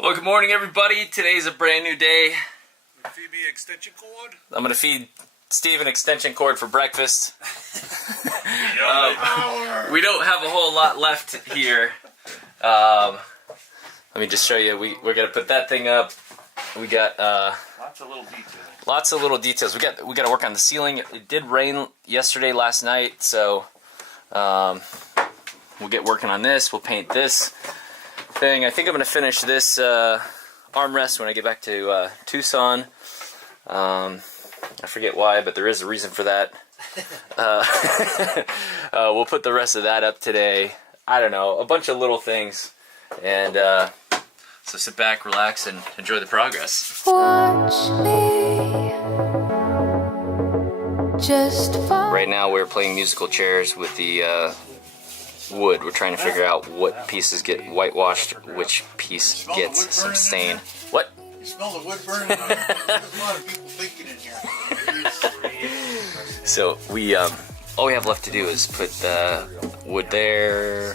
Well, good morning, everybody. Today's a brand new day. Feed me extension cord? I'm going to feed Steve an extension cord for breakfast. We don't have a whole lot left here. Let me just show you. We're going to put that thing up. We got Lots of little details. lots of little details. We got to work on the ceiling. It did rain yesterday, last night, so we'll get working on this. We'll paint this thing. I think I'm going to finish this armrest when I get back to Tucson. I forget why, but there is a reason for that. We'll put the rest of that up today. I don't know, a bunch of little things. And so sit back, relax, and enjoy the progress. Watch me just fall. Right now we're playing musical chairs with the wood. We're trying to figure out what pieces get whitewashed, which piece gets some stain. What? You smell the wood burning? There's a lot of people thinking in here. So we, all we have left to do is put the wood there,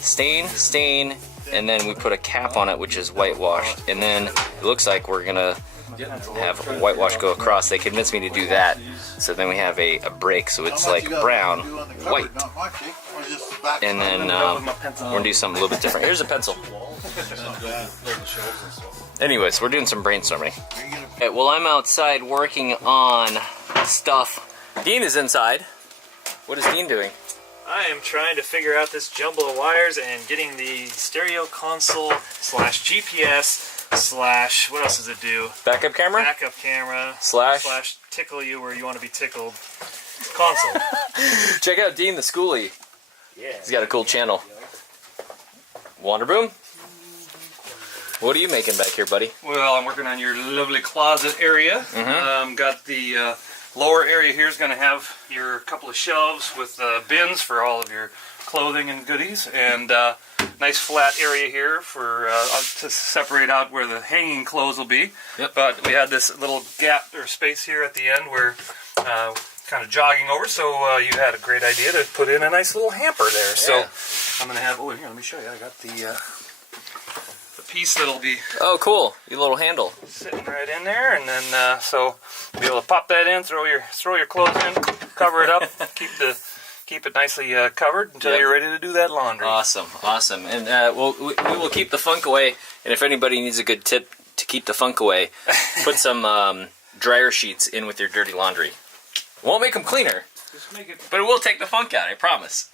stain, and then we put a cap on it, which is whitewashed. And then it looks like we're gonna have whitewash go across. They convinced me to do that. So then we have a break, so it's like brown, white. And then we're gonna do something a little bit different. Here's a pencil. Anyways, we're doing some brainstorming. Okay, well, I'm outside working on stuff. Dean is inside. What is Dean doing? I am trying to figure out this jumble of wires and getting the stereo console slash GPS slash, what else does it do? Backup camera? Backup camera Slash tickle you where you want to be tickled console. Check out Dean the Schoolie. Yeah. He's got a cool channel. Wanderboom? What are you making back here, buddy? Well, I'm working on your lovely closet area. Got the lower area here is going to have your couple of shelves with bins for all of your clothing and goodies, and nice flat area here for to separate out where the hanging clothes will be. Yep. But we had this little gap or space here at the end where kind of jogging over, so you had a great idea to put in a nice little hamper there. Yeah. So I'm going to have, oh, here, let me show you. I got the piece that'll be Oh, cool. Your little handle. sitting right in there, and then so be able to pop that in, throw your clothes in, cover it up, keep it nicely covered until Yep. you're ready to do that laundry. Awesome. And we will keep the funk away. And if anybody needs a good tip to keep the funk away, put some dryer sheets in with your dirty laundry. It won't make them cleaner, Just make it. but it will take the funk out, I promise.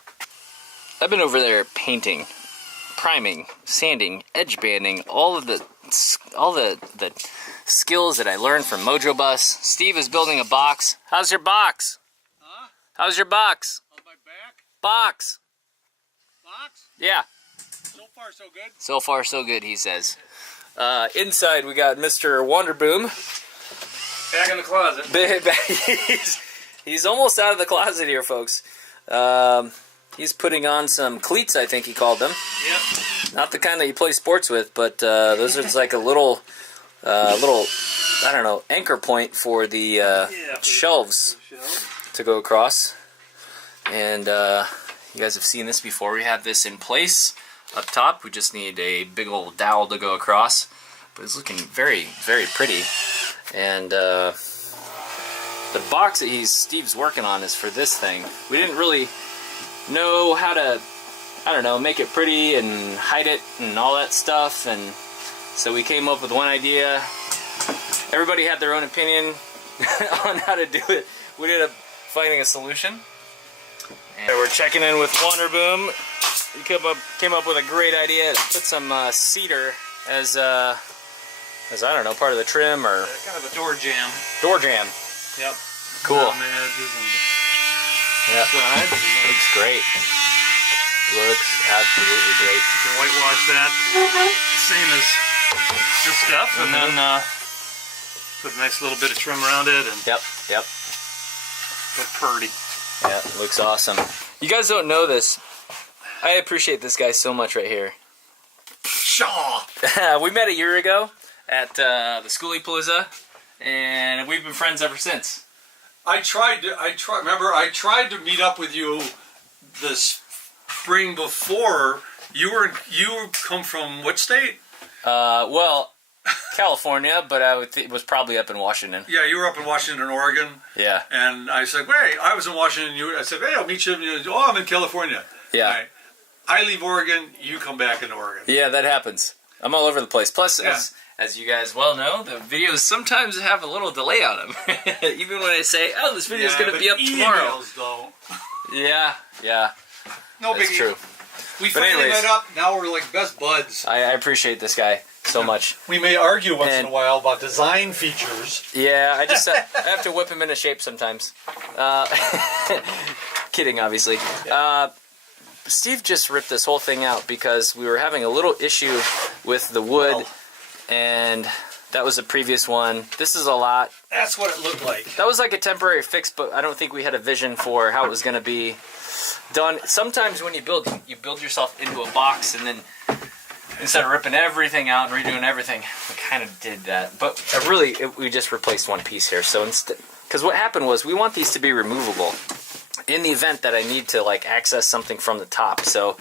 I've been over there painting, priming, sanding, edge banding, all the skills that I learned from Mojo Bus. Steve is building a box. How's your box? Huh? How's your box? On my back? Box. Box? Yeah. So far, so good. So far, so good, he says. Inside, we got Mr. Wanderboom. Back in the closet. He's almost out of the closet here, folks. He's putting on some cleats, I think he called them. Yep. Not the kind that you play sports with, but those are just like a little, I don't know, anchor point for the shelves to go across. And you guys have seen this before. We have this in place up top. We just need a big old dowel to go across. But it's looking very, very pretty. And the box that Steve's working on is for this thing. We didn't really know how to, I don't know, make it pretty and hide it and all that stuff, and so we came up with one idea. Everybody had their own opinion on how to do it. We ended up finding a solution. And we're checking in with Wanderboom. He came up with a great idea to put some cedar as I don't know, part of the trim or Kind of a door jamb. door jamb. Yep. Cool. Around the edges and Yeah, sides. looks great. Looks absolutely great. You can whitewash that, same as this stuff, and then put a nice little bit of trim around it, and Yep. look pretty. Yeah, looks awesome. You guys don't know this. I appreciate this guy so much right here. Shaw. We met a year ago at the Schoolie Palooza, and we've been friends ever since. I tried to meet up with you this spring before. You come from what state? Well, California, but I would it was probably up in Washington. Yeah, you were up in Washington, Oregon. Yeah. And I said, "Hey, I was in Washington." I said, "Hey, I'll meet you." Oh, I'm in California. Yeah. Right. I leave Oregon. You come back into Oregon. Yeah, that happens. I'm all over the place. Plus, as you guys well know, the videos sometimes have a little delay on them. Even when I say, "Oh, this video is going to be up tomorrow." Though. Yeah. No That's biggie. true. We But finally anyways. met up. Now we're like best buds. I appreciate this guy so much. We may argue once in And- a while about design features. Yeah, I just I have to whip him into shape sometimes. Kidding, obviously. Steve just ripped this whole thing out because we were having a little issue with the wood, and that was the previous one. This is a lot. That's what it looked like. That was like a temporary fix, but I don't think we had a vision for how it was going to be done. Sometimes when you build yourself into a box, and then instead of ripping everything out and redoing everything, we kind of did that. But we just replaced one piece here. So instead, because what happened was we want these to be removable in the event that I need to like access something from the top. So,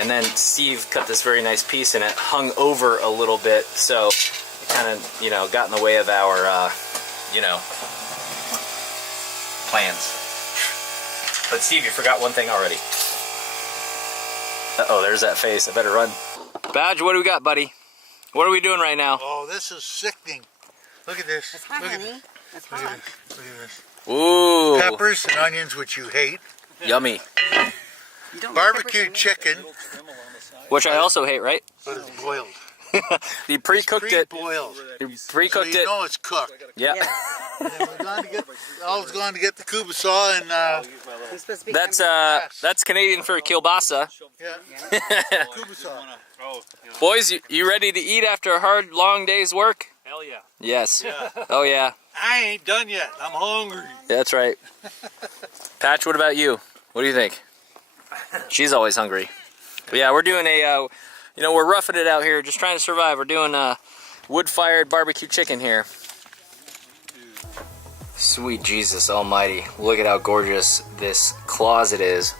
and then Steve cut this very nice piece, and it hung over a little bit, so it kind of got in the way of our plans. But Steve, you forgot one thing already. Uh-oh, there's that face. I better run. Badge, what do we got, buddy? What are we doing right now? Oh, this is sickening. Look at this. That's hot, honey. That's hot. Look at this. Ooh, Peppers and onions, which you hate. yummy. You don't like Barbecue peppers chicken, Which I also hate, right? but it's boiled. You pre-cooked it. Pre-boiled. You So pre-cooked you it. know it's cooked. Yeah. in it? And then I was going to get the kubasa and You're supposed to be That's Canadian for kielbasa. yeah, kubasa. Boys, you ready to eat after a hard, long day's work? Hell yeah. Yes. Oh yeah. I ain't done yet. I'm hungry. That's right. Patch, what about you? What do you think? She's always hungry. But yeah, we're doing a, we're roughing it out here, just trying to survive. We're doing a wood-fired barbecue chicken here. Sweet Jesus almighty. Look at how gorgeous this closet is.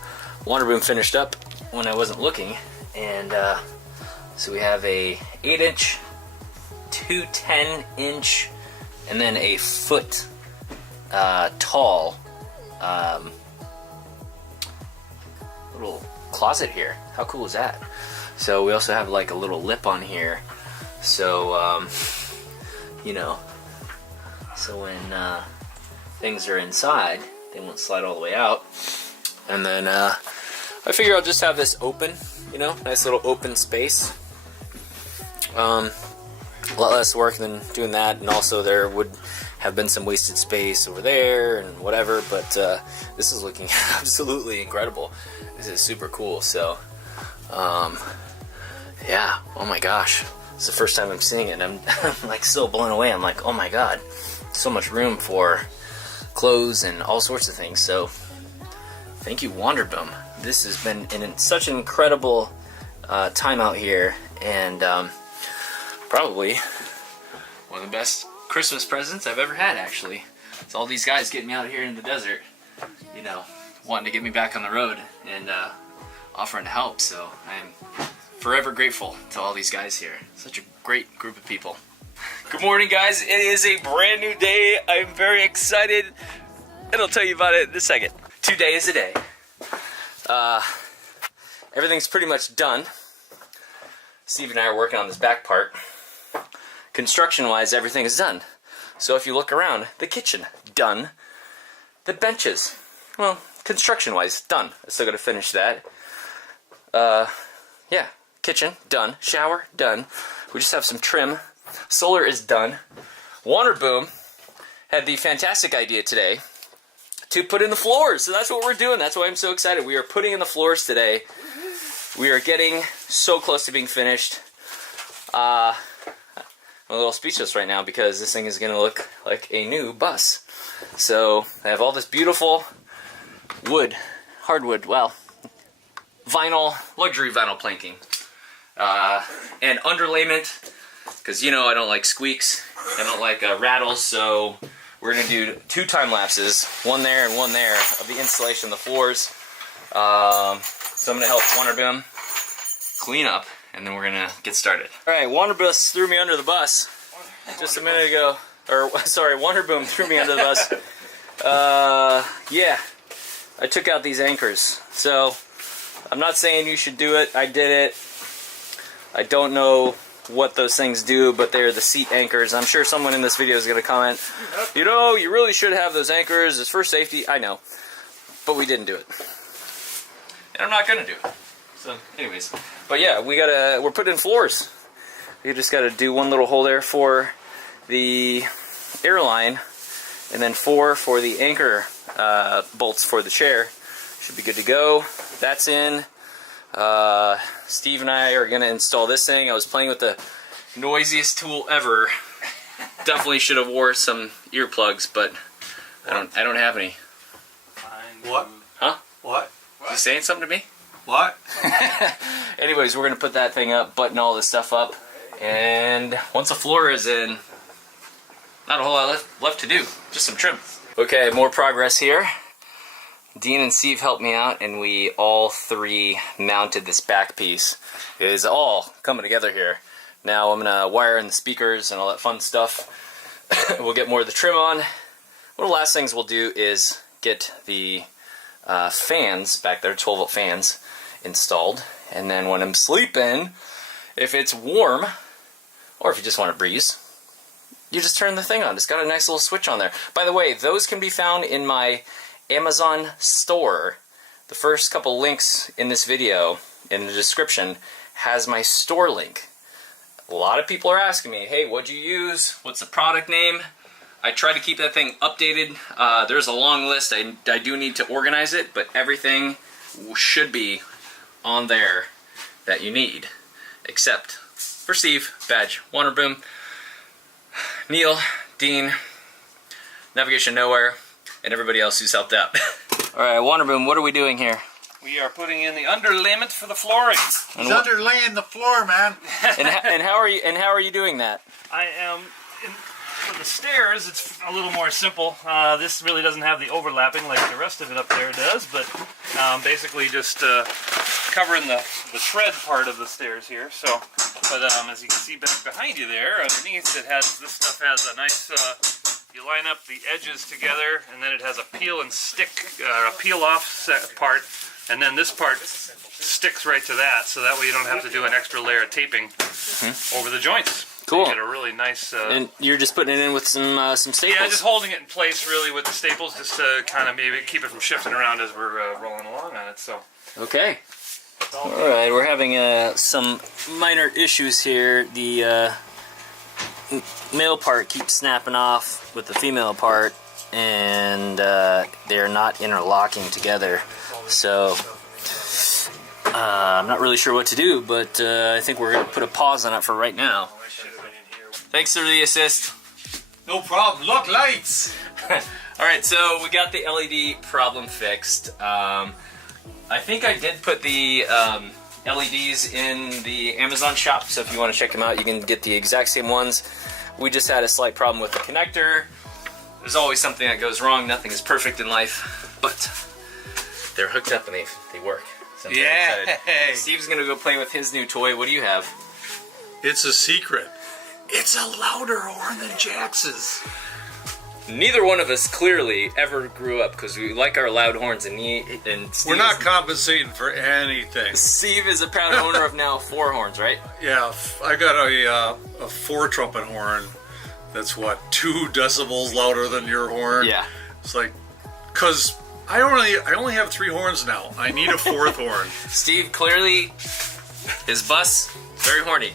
Wonder Boom finished up when I wasn't looking. And so we have a 8-inch, 2 10-inch, and then a foot tall little closet here. How cool is that? So we also have like a little lip on here. So, so when things are inside, they won't slide all the way out. And then I figure I'll just have this open, nice little open space. A lot less work than doing that, and also there would have been some wasted space over there and whatever, but this is looking absolutely incredible. This is super cool. So yeah, oh my gosh, it's the first time I'm seeing it, and I'm like so blown away. I'm like, oh my god, so much room for clothes and all sorts of things. So thank you, Wanderboom. This has been such an incredible time out here, and probably one of the best Christmas presents I've ever had, actually. It's all these guys getting me out here in the desert, wanting to get me back on the road and offering to help. So I'm forever grateful to all these guys here. Such a great group of people. Good morning, guys. It is a brand new day. I'm very excited, and I'll tell you about it in a second. Today is the day. Everything's pretty much done. Steve and I are working on this back part. Construction-wise, everything is done. So if you look around, the kitchen, done. The benches, well, construction-wise, done. I still gotta finish that. Yeah, kitchen, done. Shower, done. We just have some trim. Solar is done. Wanderboom had the fantastic idea today to put in the floors. So that's what we're doing. That's why I'm so excited. We are putting in the floors today. We are getting so close to being finished. I'm a little speechless right now because this thing is going to look like a new bus. So I have all this beautiful wood, hardwood, vinyl, luxury vinyl planking. And underlayment, because I don't like squeaks, I don't like rattles, so we're going to do 2 time lapses, one there and one there, of the installation of the floors. So I'm going to help Wanderboom clean up and then we're gonna get started. All right, Wanderbus threw me under the bus just a minute ago. Or, sorry, Wonderboom threw me under the bus. Yeah, I took out these anchors. So, I'm not saying you should do it. I did it. I don't know what those things do, but they're the seat anchors. I'm sure someone in this video is going to comment, you know, you really should have those anchors. It's for safety. I know. But we didn't do it. And I'm not going to do it. So, anyways. But yeah, we're putting in floors. We just got to do one little hole there for the airline, and then 4 for the anchor bolts for the chair. Should be good to go. That's in. Steve and I are going to install this thing. I was playing with the noisiest tool ever. Definitely should have wore some earplugs, but I don't have any. What? Huh? What? You saying something to me? What? Anyways, we're going to put that thing up, button all this stuff up, and once the floor is in, not a whole lot left to do, just some trim. Okay, more progress here. Dean and Steve helped me out, and we all 3 mounted this back piece. It is all coming together here. Now I'm going to wire in the speakers and all that fun stuff. We'll get more of the trim on. One of the last things we'll do is get the fans back there, 12-volt fans, installed. And then when I'm sleeping, if it's warm, or if you just want a breeze, you just turn the thing on. It's got a nice little switch on there. By the way, those can be found in my Amazon store. The first couple links in this video, in the description, has my store link. A lot of people are asking me, hey, what'd you use? What's the product name? I try to keep that thing updated. There's a long list. I do need to organize it, but everything should be on there that you need, except for Steve, Badge, Wonderboom, Neil, Dean, Navigation Nowhere, and everybody else who's helped out. Alright, Wonderboom, what are we doing here? We are putting in the underlayment for the flooring. He's underlaying the floor, man. and how are you doing that? I am for the stairs. It's a little more simple. This really doesn't have the overlapping like the rest of it up there does, but basically just covering the tread part of the stairs here. So, but as you can see back behind you there, underneath it has this stuff has a nice. You line up the edges together, and then it has a peel and stick, a peel off set part, and then this part sticks right to that, so that way you don't have to do an extra layer of taping over the joints. Cool. So you get a really nice. And you're just putting it in with some staples. Yeah, just holding it in place really with the staples, just to kind of maybe keep it from shifting around as we're rolling along on it. So. Okay. All right, we're having some minor issues here. The male part keeps snapping off with the female part, and they're not interlocking together. So I'm not really sure what to do, but I think we're going to put a pause on it for right now. Thanks for the assist. No problem. Look, lights. Alright, so we got the LED problem fixed. I think I did put the LEDs in the Amazon shop, so if you want to check them out, you can get the exact same ones. We just had a slight problem with the connector. There's always something that goes wrong. Nothing is perfect in life, but they're hooked up and they work. So I'm very excited. Steve's gonna go play with his new toy. What do you have? It's a secret. It's a louder horn than Jax's. Neither one of us clearly ever grew up because we like our loud horns, and Steve We're not compensating for anything. Steve is a proud owner of now 4 horns, right? Yeah, I got a 4 trumpet horn that's what, 2 decibels louder than your horn. Yeah. It's like, cause I only have 3 horns now. I need a 4th horn. Steve clearly, his bus, very horny.